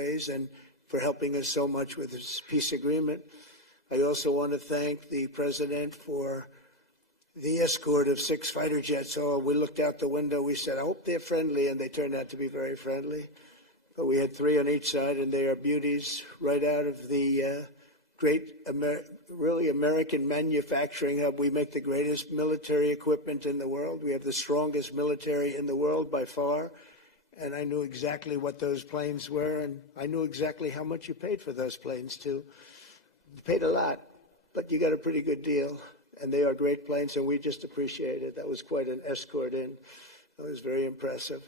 ways and for helping us so much with this peace agreement. I also want to thank the President for the escort of 6 fighter jets. Oh, we looked out the window, we said, I hope they're friendly, and they turned out to be very friendly. But we had 3 on each side, and they are beauties right out of the great, really American manufacturing hub. We make the greatest military equipment in the world. We have the strongest military in the world by far. And I knew exactly what those planes were, and I knew exactly how much you paid for those planes, too. You paid a lot, but you got a pretty good deal. And they are great planes, and we just appreciate it. That was quite an escort in. It was very impressive.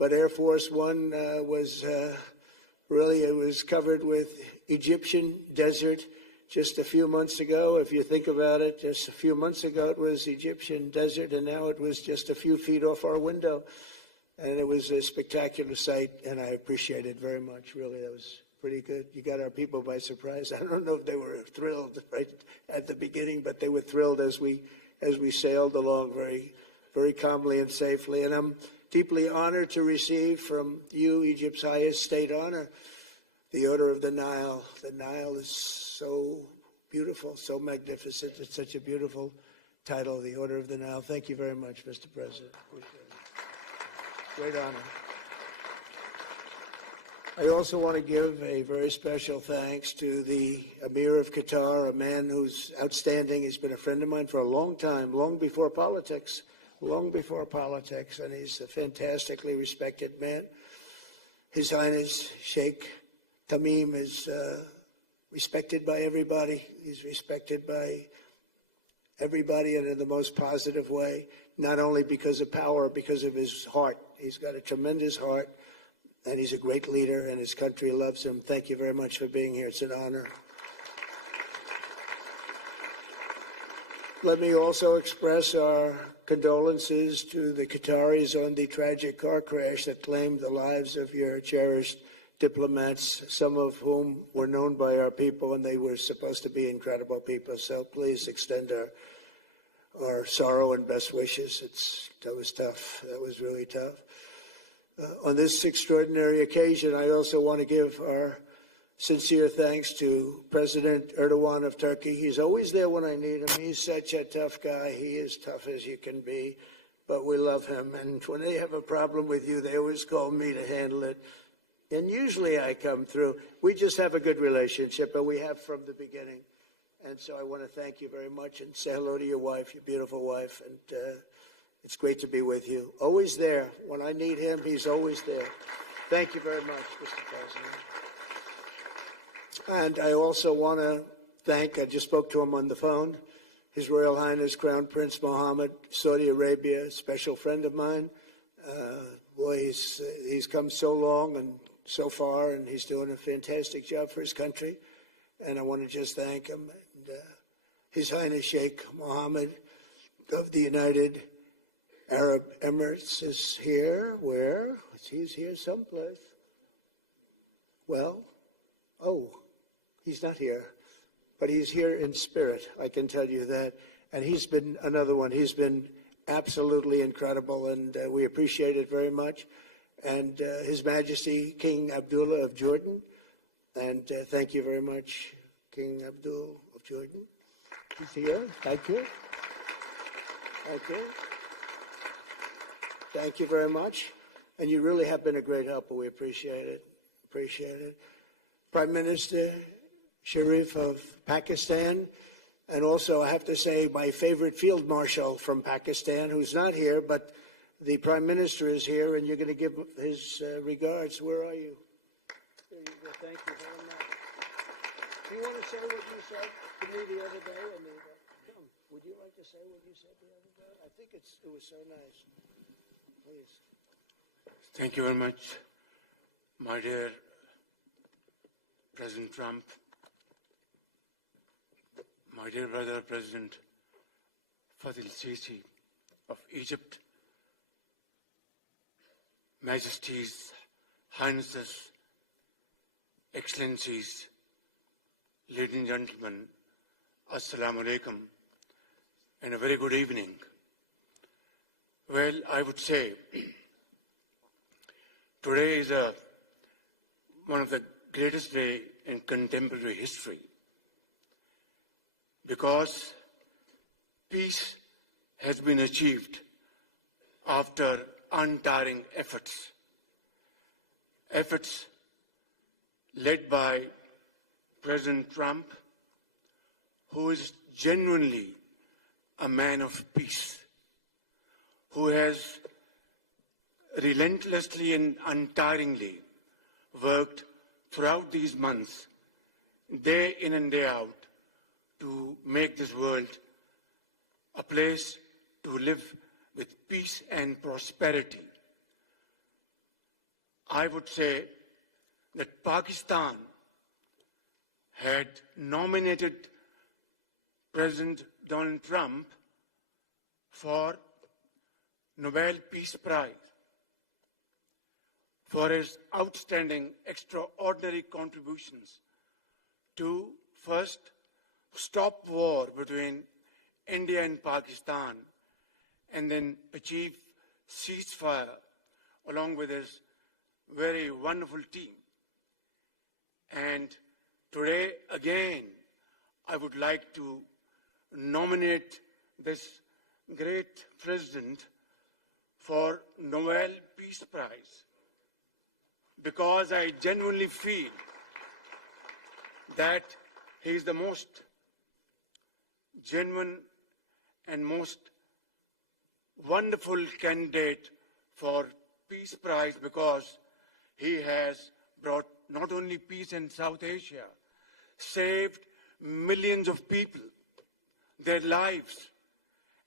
But Air Force One was really, it was covered with Egyptian desert just a few months ago. If you think about it, just a few months ago it was Egyptian desert, and now it was just a few feet off our window. And it was a spectacular sight, and I appreciate it very much. Really, that was pretty good. You got our people by surprise. I don't know if they were thrilled right at the beginning, but they were thrilled as we sailed along very, very calmly and safely. And I'm deeply honored to receive from you, Egypt's highest state honor, the Order of the Nile. The Nile is so beautiful, so magnificent. It's such a beautiful title, the Order of the Nile. Thank you very much, Mr. President. Appreciate it. Great honor. I also want to give a very special thanks to the Emir of Qatar, a man who's outstanding. He's been a friend of mine for a long time, long before politics, and he's a fantastically respected man. His Highness Sheikh Tamim is respected by everybody. He's respected by everybody and in the most positive way, not only because of power, because of his heart. He's got a tremendous heart, and he's a great leader, and his country loves him. Thank you very much for being here. It's an honor. Let me also express our condolences to the Qataris on the tragic car crash that claimed the lives of your cherished diplomats, some of whom were known by our people, and they were supposed to be incredible people. So please extend our sorrow and best wishes. That was tough. That was really tough. On this extraordinary occasion, I also want to give our sincere thanks to President Erdogan of Turkey. He's always there when I need him. He's such a tough guy. He is tough as you can be, but we love him. And when they have a problem with you, they always call me to handle it. And usually I come through. We just have a good relationship, and we have from the beginning. And so I want to thank you very much and say hello to your wife, your beautiful wife. And it's great to be with you. Always there. When I need him, he's always there. Thank you very much, Mr. President. And I also want to thank, I just spoke to him on the phone, His Royal Highness Crown Prince Mohammed, Saudi Arabia, a special friend of mine. Boy, he's come so long and so far, and he's doing a fantastic job for his country. And I want to just thank him. And, His Highness Sheikh Mohammed of the United Arab Emirates is here. Where? He's here someplace. Well, oh, he's not here. But he's here in spirit, I can tell you that. And he's been another one. He's been absolutely incredible, and we appreciate it very much. And His Majesty King Abdullah of Jordan. And thank you very much, King Abdul of Jordan. He's here. Thank you. Thank you. Thank you very much. And you really have been a great helper. We appreciate it. Appreciate it. Prime Minister Sharif of Pakistan. And also, I have to say, my favorite field marshal from Pakistan, who's not here, but the Prime Minister is here, and you're going to give his regards. Where are you? There you go. Thank you very much. Do you want to say what you said to me the other day? I mean, come. Would you like to say what you said the other day? I think it was so nice. Please. Thank you very much, my dear President Trump, my dear brother President Fadil Sisi of Egypt, Majesties, Highnesses, Excellencies, ladies and gentlemen, Assalamu alaikum, and a very good evening. Well, I would say today is a one of the greatest day in contemporary history, because peace has been achieved after untiring efforts led by President Trump, who is genuinely a man of peace, who has relentlessly and untiringly worked throughout these months, day in and day out, to make this world a place to live with peace and prosperity. I would say that Pakistan had nominated President Donald Trump for Nobel Peace Prize for his outstanding, extraordinary contributions to first stop war between India and Pakistan and then achieve ceasefire along with his very wonderful team. And today, again, I would like to nominate this great president for Nobel Peace Prize, because I genuinely feel that he is the most genuine and most wonderful candidate for Peace Prize, because he has brought not only peace in South Asia, saved millions of people, their lives.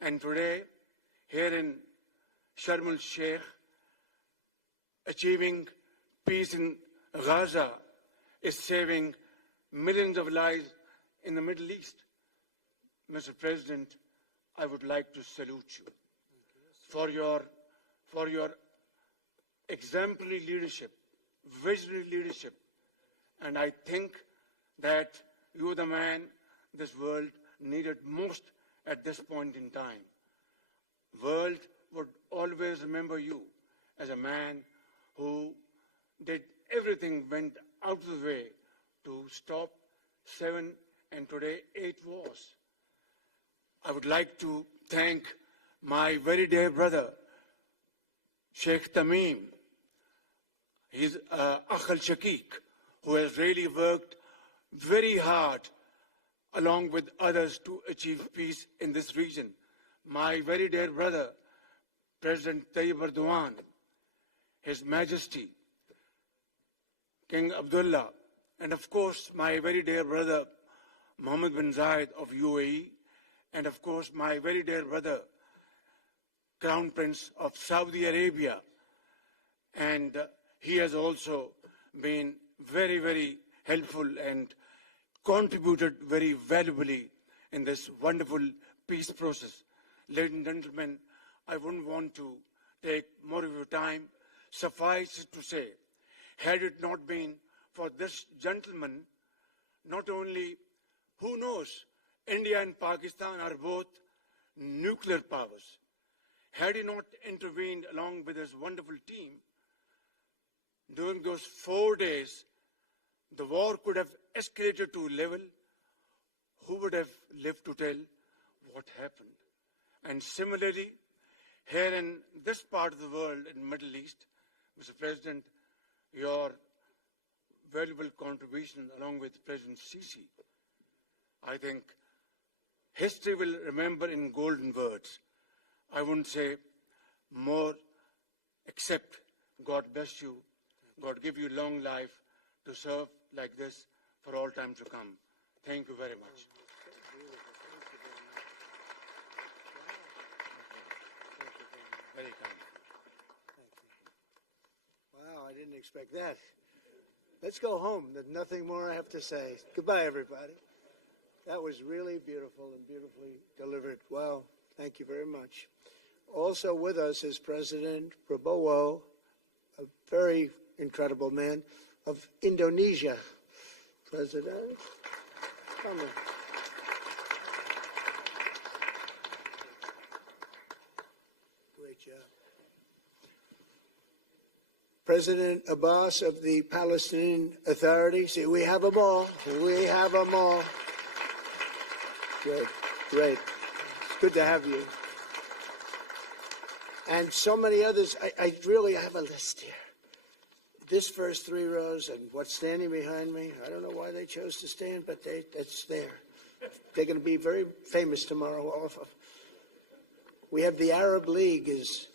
And today, here in Sharm el-Sheikh, achieving peace in Gaza is saving millions of lives in the Middle East. Mr. President, I would like to salute you for your exemplary leadership, visionary leadership. And I think that you're the man this world needed most at this point in time. World would always remember you as a man who did everything, went out of the way to stop 7 and today 8 wars. I would like to thank my very dear brother, Sheikh Tamim. He's Akh al-Shaqiq, who has really worked very hard along with others to achieve peace in this region. My very dear brother, President Tayyip Erdogan, His Majesty, King Abdullah, and of course my very dear brother, Mohammed bin Zayed of UAE, and of course my very dear brother, Crown Prince of Saudi Arabia. And he has also been very, very helpful and contributed very valuably in this wonderful peace process. Ladies and gentlemen, I wouldn't want to take more of your time. Suffice it to say, had it not been for this gentleman, not only, who knows, India and Pakistan are both nuclear powers. Had he not intervened along with his wonderful team, during those 4 days, the war could have escalated to a level. Who would have lived to tell what happened? And similarly, here in this part of the world, in the Middle East, Mr. President, your valuable contribution along with President Sisi, I think history will remember in golden words. I wouldn't say more, except God bless you, God give you long life to serve like this for all time to come. Thank you very much. Very kind. Wow, I didn't expect that. Let's go home. There's nothing more I have to say. Goodbye, everybody. That was really beautiful and beautifully delivered. Wow, thank you very much. Also with us is President Prabowo, a very incredible man, of Indonesia. President, come on. Great job. President Abbas of the Palestinian Authority. See, we have them all. We have them all. Great, great. It's good to have you. And so many others. I really have a list here. This first three rows and what's standing behind me, I don't know why they chose to stand, but it's there. They're going to be very famous tomorrow, all of them. We have the Arab League is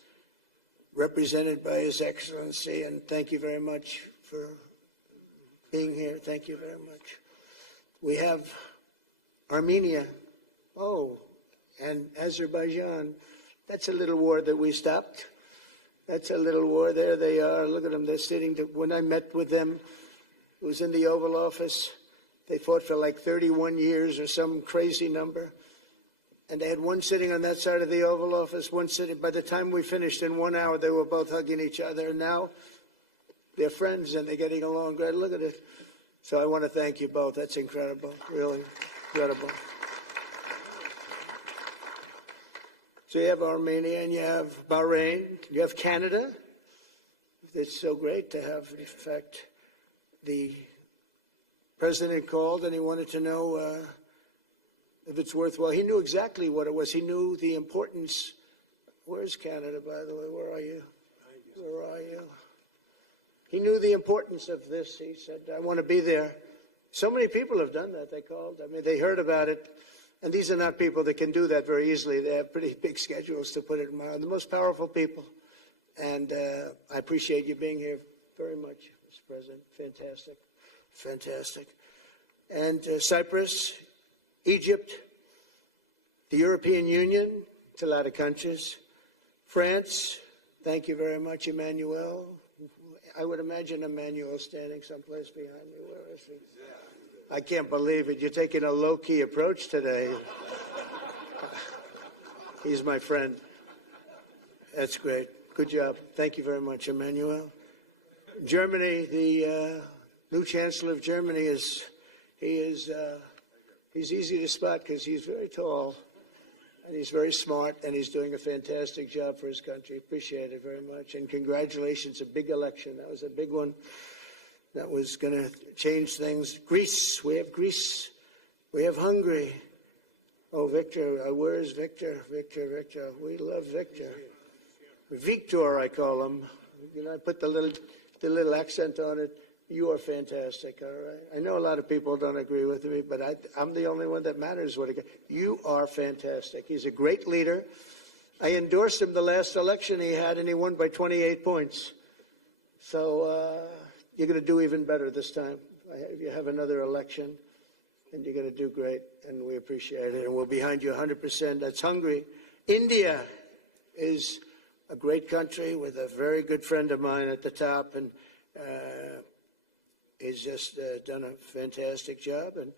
represented by His Excellency, and thank you very much for being here. Thank you very much. We have Armenia, and Azerbaijan. That's a little war that we stopped. That's a little war. There they are. Look at them. They're sitting. When I met with them, it was in the Oval Office. They fought for like 31 years or some crazy number. And they had one sitting on that side of the Oval Office, one sitting. By the time we finished in 1 hour, they were both hugging each other. And now they're friends and they're getting along great. Look at it. So I want to thank you both. That's incredible. Really incredible. So you have Armenia and you have Bahrain, you have Canada. It's so great to have, in fact, the president called and he wanted to know if it's worthwhile. He knew exactly what it was. He knew the importance. Where's Canada, by the way? Where are you? Where are you? He knew the importance of this. He said, I want to be there. So many people have done that. They called. I mean, they heard about it. And these are not people that can do that very easily. They have pretty big schedules to put it in mind. The most powerful people. And I appreciate you being here very much, Mr. President. Fantastic. Fantastic. And Cyprus, Egypt, the European Union, it's a lot of countries. France, thank you very much, Emmanuel. I would imagine Emmanuel standing someplace behind me. Where is he? I can't believe it. You're taking a low-key approach today. He's my friend. That's great. Good job. Thank you very much, Emmanuel. Germany, the new Chancellor of Germany he's easy to spot because he's very tall and he's very smart and he's doing a fantastic job for his country. Appreciate it very much. And congratulations, a big election. That was a big one. That was going to change things. Greece, we have Greece. We have Hungary. Oh, Victor, where is Victor? Victor. We love Victor. Victor, I call him. You know, I put the little accent on it. You are fantastic, all right? I know a lot of people don't agree with me, but I'm the only one that matters. You are fantastic. He's a great leader. I endorsed him the last election he had, and he won by 28 points. So you're going to do even better this time. You have another election, and you're going to do great, and we appreciate it. And we're behind you 100%. That's Hungary. India is a great country with a very good friend of mine at the top, and he's just done a fantastic job. And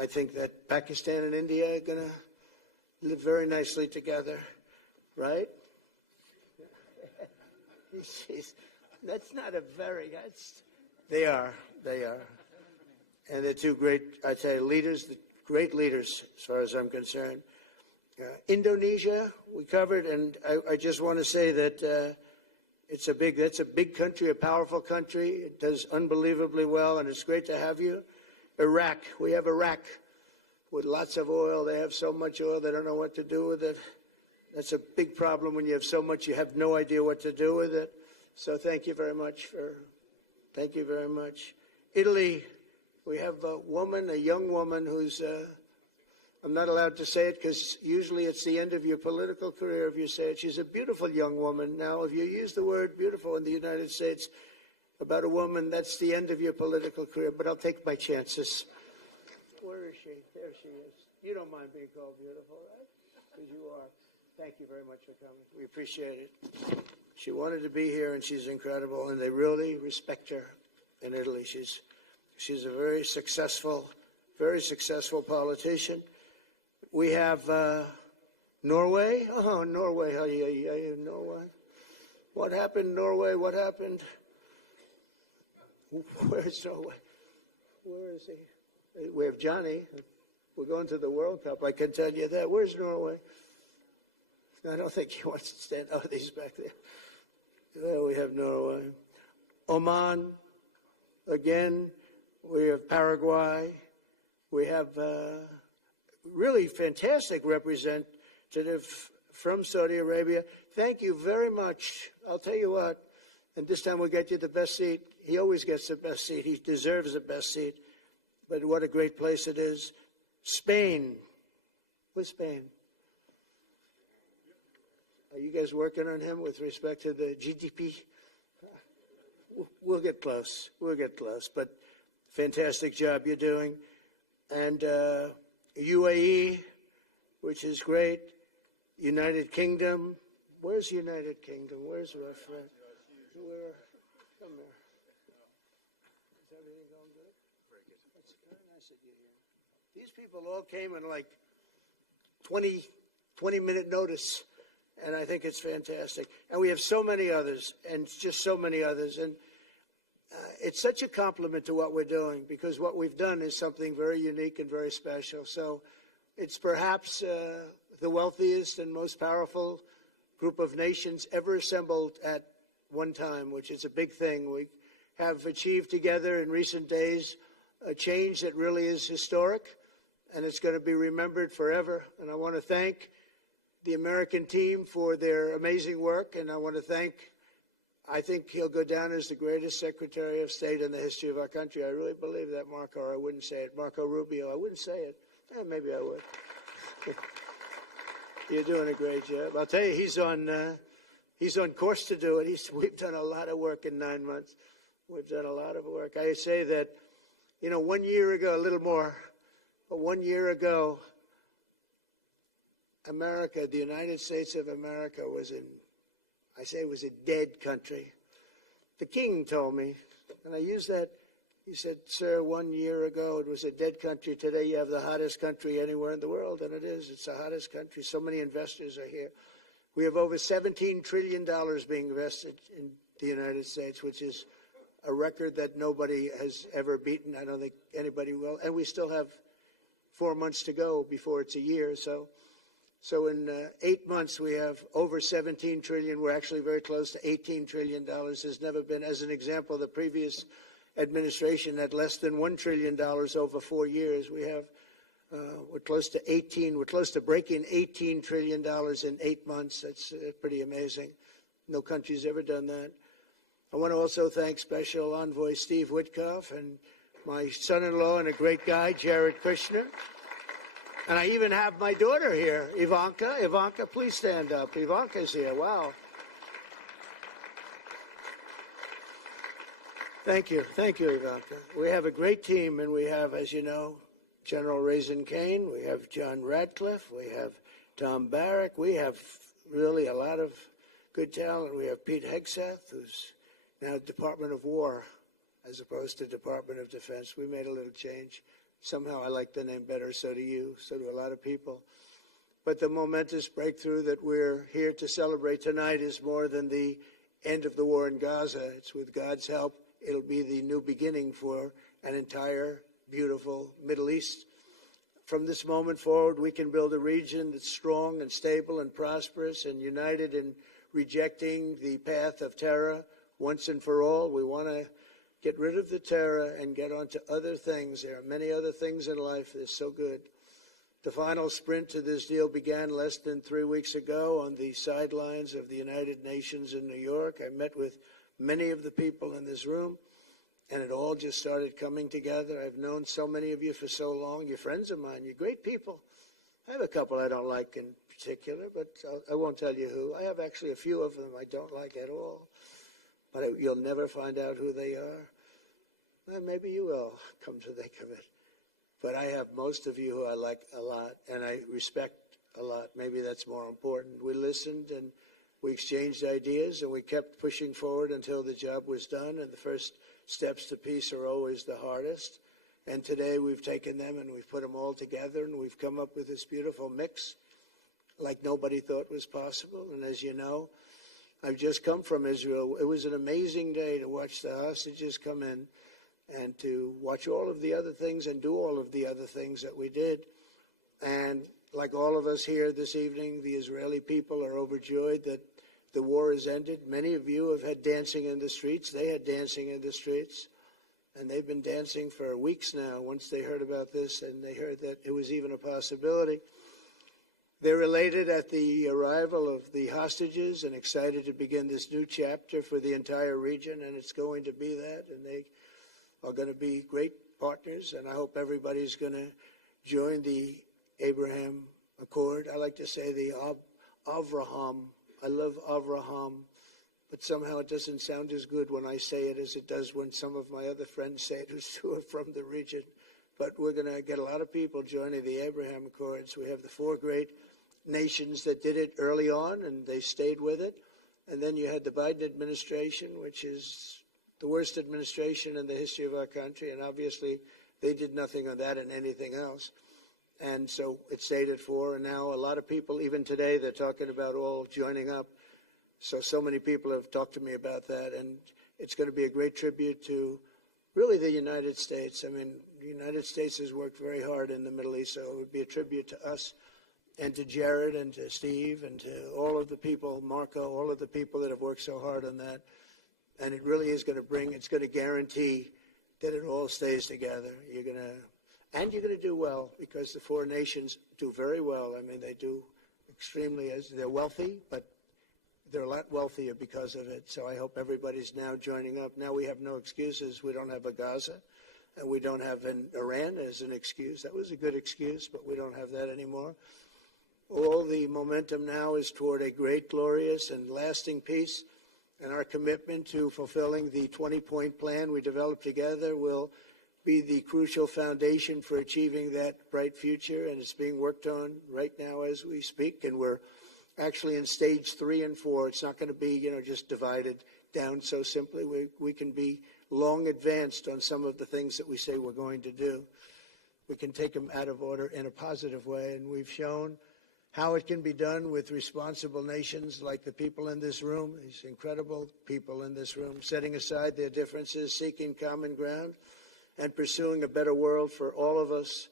I think that Pakistan and India are going to live very nicely together, right? That's not a very, they are. And they're two great, I'd say, leaders, great leaders as far as I'm concerned. Indonesia, we covered, and I just want to say that that's a big country, a powerful country. It does unbelievably well, and it's great to have you. Iraq, we have Iraq with lots of oil. They have so much oil, they don't know what to do with it. That's a big problem when you have so much, you have no idea what to do with it. So thank you very much. Italy, we have a young woman who's, I'm not allowed to say it because usually it's the end of your political career if you say it. She's a beautiful young woman. Now, if you use the word beautiful in the United States about a woman, that's the end of your political career, but I'll take my chances. Where is she? There she is. You don't mind being called beautiful, right? Because you are. Thank you very much for coming. We appreciate it. She wanted to be here, and she's incredible, and they really respect her in Italy. She's a very successful politician. We have Norway. Oh, Norway. Norway. What happened, Norway? What happened? Where's Norway? Where is he? We have Johnny. We're going to the World Cup. I can tell you that. Where's Norway? I don't think he wants to stand. Oh, he's back there. We have Norway. Oman, again, we have Paraguay. We have really fantastic representative from Saudi Arabia. Thank you very much. I'll tell you what, and this time we'll get you the best seat. He always gets the best seat. He deserves the best seat. But what a great place it is. Spain. Where's Spain? Are you guys working on him with respect to the GDP? We'll get close. We'll get close. But fantastic job you're doing. And UAE, which is great. United Kingdom. Where's United Kingdom? Where's my friend? Come here. Is everything going good? Very good. It's very nice that you're here. These people all came in like 20-minute notice, and I think it's fantastic. And we have so many others, and just so many others. And it's such a compliment to what we're doing, because what we've done is something very unique and very special. So it's perhaps the wealthiest and most powerful group of nations ever assembled at one time, which is a big thing. We have achieved together in recent days a change that really is historic, and it's going to be remembered forever. And I want to thank the American team for their amazing work, and I want to thank, I think he'll go down as the greatest Secretary of State in the history of our country. I really believe that, Marco, or I wouldn't say it. Marco Rubio, I wouldn't say it. Maybe I would. You're doing a great job. I'll tell you, he's on course to do it. We've done a lot of work in 9 months. We've done a lot of work. I say that, 1 year ago, a little more, but 1 year ago, America, the United States of America was was a dead country. The king told me, and I use that, he said, sir, 1 year ago it was a dead country. Today you have the hottest country anywhere in the world, and it is. It's the hottest country. So many investors are here. We have over $17 trillion being invested in the United States, which is a record that nobody has ever beaten. I don't think anybody will. And we still have 4 months to go before it's a year. So in 8 months, we have over 17 trillion. We're actually very close to $18 trillion. There's never been, as an example, the previous administration had less than $1 trillion over 4 years. We have, we're close to breaking $18 trillion in 8 months. That's pretty amazing. No country's ever done that. I want to also thank Special Envoy Steve Witkoff and my son-in-law and a great guy, Jared Kushner. And I even have my daughter here, Ivanka. Ivanka, please stand up. Ivanka's here. Wow. Thank you. Thank you, Ivanka. We have a great team, and we have, as you know, General Raisin Kane. We have John Radcliffe. We have Tom Barrack. We have really a lot of good talent. We have Pete Hegseth, who's now Department of War as opposed to Department of Defense. We made a little change. Somehow I like the name better, so do you, so do a lot of people. But the momentous breakthrough that we're here to celebrate tonight is more than the end of the war in Gaza. It's with God's help. It'll be the new beginning for an entire beautiful Middle East. From this moment forward, we can build a region that's strong and stable and prosperous and united in rejecting the path of terror once and for all. We want to get rid of the terror and get on to other things. There are many other things in life that are so good. The final sprint to this deal began less than 3 weeks ago on the sidelines of the United Nations in New York. I met with many of the people in this room, and it all just started coming together. I've known so many of you for so long. You're friends of mine. You're great people. I have a couple I don't like in particular, but I won't tell you who. I have actually a few of them I don't like at all, but you'll never find out who they are. Well, maybe you will, come to think of it. But I have most of you who I like a lot, and I respect a lot. Maybe that's more important. We listened, and we exchanged ideas, and we kept pushing forward until the job was done, and the first steps to peace are always the hardest. And today we've taken them, and we've put them all together, and we've come up with this beautiful mix like nobody thought was possible. And as you know, I've just come from Israel. It was an amazing day to watch the hostages come in and to watch all of the other things and do all of the other things that we did. And like all of us here this evening, the Israeli people are overjoyed that the war has ended. Many of you have had dancing in the streets. They had dancing in the streets. And they've been dancing for weeks now once they heard about this and they heard that it was even a possibility. They're elated at the arrival of the hostages and excited to begin this new chapter for the entire region, and it's going to be that, and they are going to be great partners, and I hope everybody's going to join the Abraham Accord. I like to say the Avraham. I love Avraham, but somehow it doesn't sound as good when I say it as it does when some of my other friends say it who are from the region. But we're going to get a lot of people joining the Abraham Accords. We have the four great nations that did it early on, and they stayed with it. And then you had the Biden administration, which is the worst administration in the history of our country, and obviously they did nothing on that and anything else. And so it stayed at four, and now a lot of people, even today, they're talking about all joining up. So many people have talked to me about that, and it's going to be a great tribute to really the United States. I mean, the United States has worked very hard in the Middle East, so it would be a tribute to us and to Jared and to Steve and to all of the people, Marco, all of the people that have worked so hard on that. And it really is going to it's going to guarantee that it all stays together. You're going to do well, because the four nations do very well. I mean, they do extremely, as they're wealthy, but they're a lot wealthier because of it. So I hope everybody's now joining up. Now we have no excuses. We don't have a Gaza, and we don't have an Iran as an excuse. That was a good excuse, but we don't have that anymore. All the momentum now is toward a great, glorious, and lasting peace, and our commitment to fulfilling the 20-point plan we developed together will be the crucial foundation for achieving that bright future, and it's being worked on right now as we speak, and we're actually in stage 3 and 4. It's not going to be, just divided down so simply. We can be long advanced on some of the things that we say we're going to do. We can take them out of order in a positive way, and we've shown how it can be done with responsible nations like the people in this room, these incredible people in this room, setting aside their differences, seeking common ground, and pursuing a better world for all of us.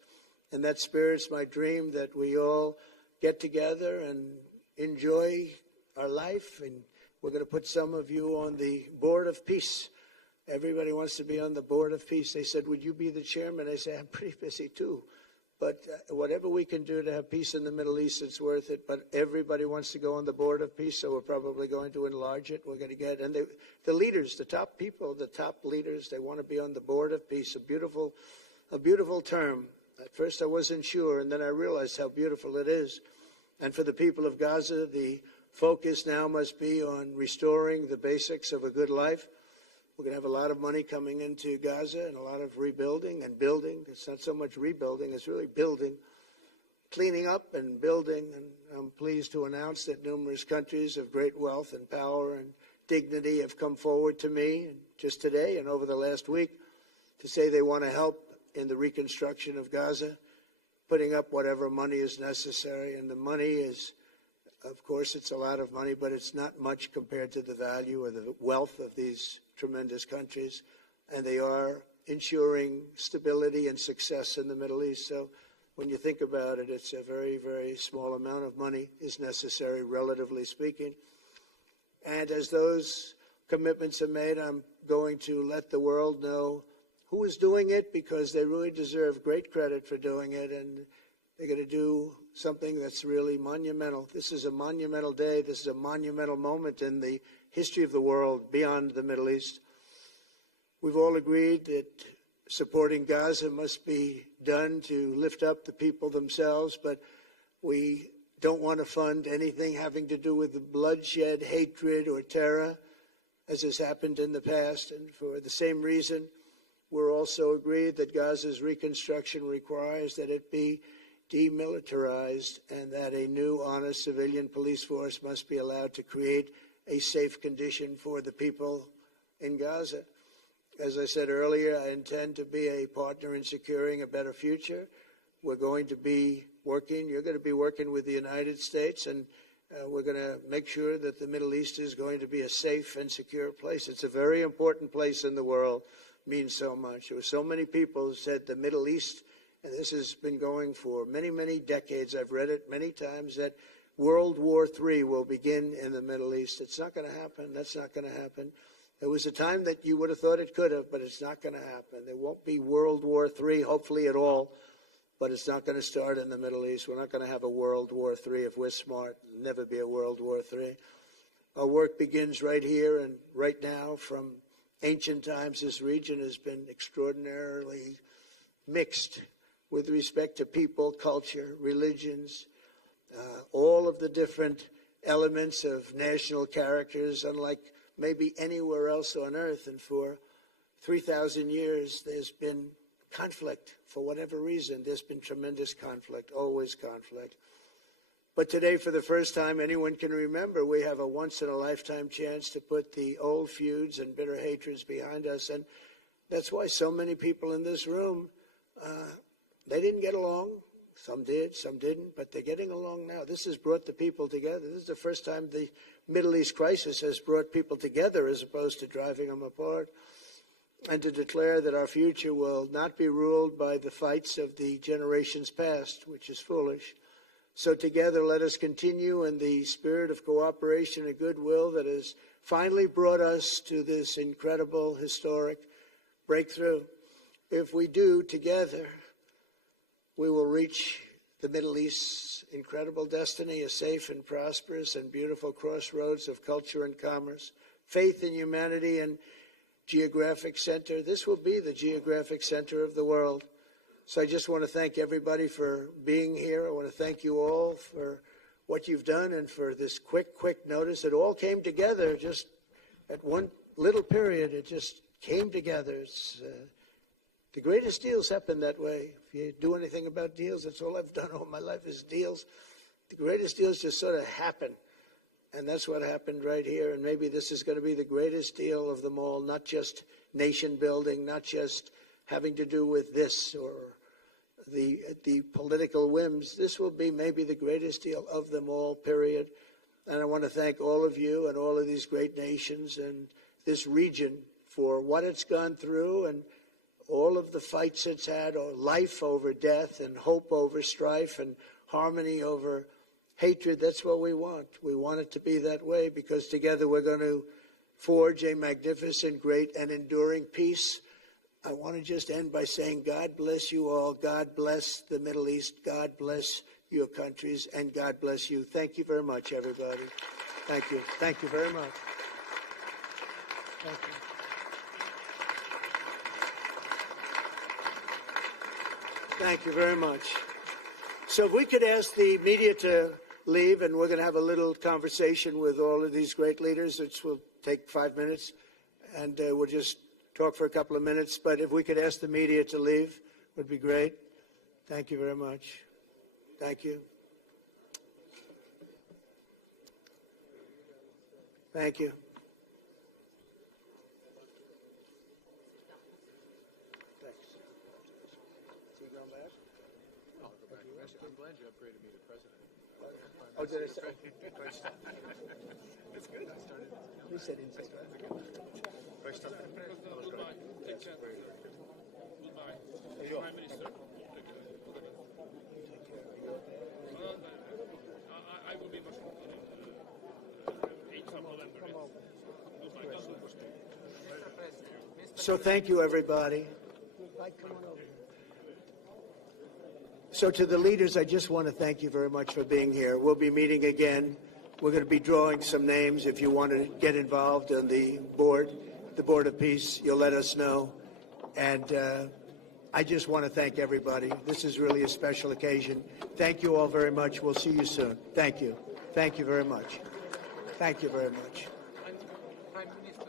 And that spirit's my dream, that we all get together and enjoy our life. And we're going to put some of you on the Board of Peace. Everybody wants to be on the Board of Peace. They said, would you be the chairman? I say, I'm pretty busy too. But whatever we can do to have peace in the Middle East, it's worth it. But everybody wants to go on the Board of Peace, so we're probably going to enlarge it. We're going to get, and the leaders, the top people, the top leaders, they want to be on the Board of Peace. A beautiful term. At first I wasn't sure, and then I realized how beautiful it is. And for the people of Gaza, the focus now must be on restoring the basics of a good life. We're going to have a lot of money coming into Gaza and a lot of rebuilding and building. It's not so much rebuilding, it's really building, cleaning up and building. And I'm pleased to announce that numerous countries of great wealth and power and dignity have come forward to me just today and over the last week to say they want to help in the reconstruction of Gaza, putting up whatever money is necessary. And the money is, of course, it's a lot of money, but it's not much compared to the value or the wealth of these tremendous countries, and they are ensuring stability and success in the Middle East. So when you think about it, it's a very, very small amount of money is necessary, relatively speaking. And as those commitments are made, I'm going to let the world know who is doing it, because they really deserve great credit for doing it, and they're going to do something that's really monumental. This is a monumental day. This is a monumental moment in the history of the world beyond the Middle East. We've all agreed that supporting Gaza must be done to lift up the people themselves, but we don't want to fund anything having to do with bloodshed, hatred, or terror, as has happened in the past. And for the same reason, we're also agreed that Gaza's reconstruction requires that it be demilitarized and that a new, honest civilian police force must be allowed to create a safe condition for the people in Gaza. As I said earlier, I intend to be a partner in securing a better future. We're going to be working, you're going to be working with the United States, and we're going to make sure that the Middle East is going to be a safe and secure place. It's a very important place in the world, means so much. There were so many people who said the Middle East, and this has been going for many, many decades, I've read it many times, that World War III will begin in the Middle East. It's not going to happen. That's not going to happen. There was a time that you would have thought it could have, but it's not going to happen. There won't be World War III, hopefully at all, but it's not going to start in the Middle East. We're not going to have a World War III if we're smart. There'll never be a World War III. Our work begins right here and right now. From ancient times, this region has been extraordinarily mixed with respect to people, culture, religions, all of the different elements of national characters, unlike maybe anywhere else on earth. And for 3,000 years, there's been conflict. For whatever reason, there's been tremendous conflict, always conflict. But today, for the first time anyone can remember, we have a once-in-a-lifetime chance to put the old feuds and bitter hatreds behind us. And that's why so many people in this room, they didn't get along. Some did, some didn't, but they're getting along now. This has brought the people together. This is the first time the Middle East crisis has brought people together as opposed to driving them apart. And to declare that our future will not be ruled by the fights of the generations past, which is foolish. So together, let us continue in the spirit of cooperation and goodwill that has finally brought us to this incredible, historic breakthrough. If we do together, we will reach the Middle East's incredible destiny, a safe and prosperous and beautiful crossroads of culture and commerce, faith in humanity and geographic center. This will be the geographic center of the world. So I just want to thank everybody for being here. I want to thank you all for what you've done and for this quick notice. It all came together just at one little period. It just came together. It's, the greatest deals happen that way. If you do anything about deals, that's all I've done all my life is deals. The greatest deals just sort of happen. And that's what happened right here. And maybe this is going to be the greatest deal of them all, not just nation building, not just having to do with this or the political whims. This will be maybe the greatest deal of them all, period. And I want to thank all of you and all of these great nations and this region for what it's gone through and all of the fights it's had, or life over death and hope over strife and harmony over hatred. That's what we want. We want it to be that way because together we're going to forge a magnificent, great, and enduring peace. I want to just end by saying God bless you all. God bless the Middle East. God bless your countries, and God bless you. Thank you very much, everybody. Thank you. Thank you very much. Thank you. Thank you very much. So if we could ask the media to leave, and we're going to have a little conversation with all of these great leaders, which will take 5 minutes, and we'll just talk for a couple of minutes. But if we could ask the media to leave, it would be great. Thank you very much. Thank you. Thank you. I'm glad you upgraded me to president. Oh, did I say? It's good. I started. He said he said that. I started. That was great. Yes, very, very good. Goodbye. Sure. Prime Minister. I will be much more 8th of November. Goodbye. God bless. So thank you, everybody. Come on over. So to the leaders, I just want to thank you very much for being here. We'll be meeting again. We're going to be drawing some names. If you want to get involved on the Board of Peace, you'll let us know. And I just want to thank everybody. This is really a special occasion. Thank you all very much. We'll see you soon. Thank you. Thank you very much. Thank you very much. Prime Minister.